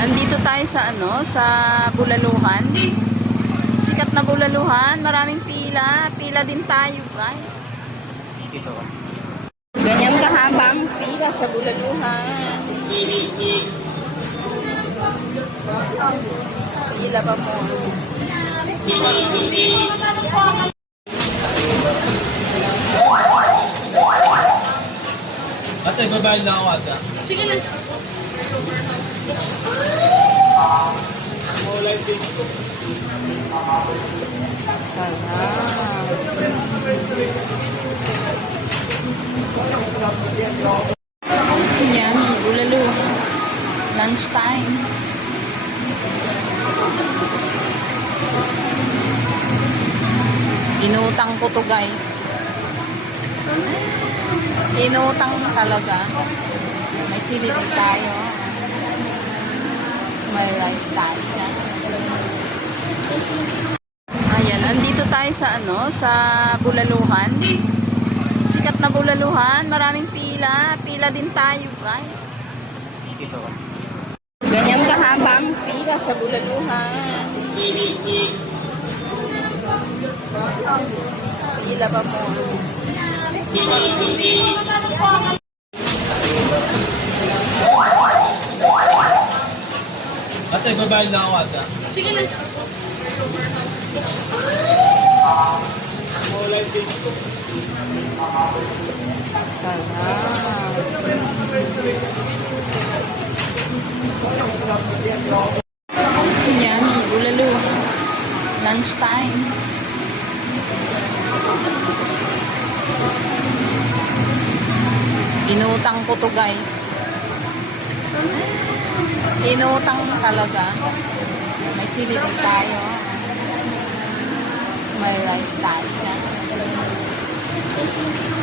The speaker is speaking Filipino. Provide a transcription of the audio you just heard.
Andito tayo sa Bulaluhan. Sikat na Bulaluhan, maraming pila. Pila din tayo, guys. Ganyan kahaba ang pila sa Bulaluhan. Pila pa mo. Ate, babayad na ako ata. Sige lang. Yummy, Bulaluhan. Lunch time. Inutang ko to, guys. Inutang talaga. May sili din tayo. May rice tayo dyan. Ayan, andito tayo sa Bulaluhan. Sikat na Bulaluhan, maraming pila. Pila din tayo, guys. Ganyan kahaba ang pila sa Bulaluhan. Pila pa mo. Ate, babayad na ako ata. Sige lang. Yummy, Bulaluhan. Lunch time. Inutang ko to, guys. Inutang talaga. May sili din tayo. May rice tayo dyan.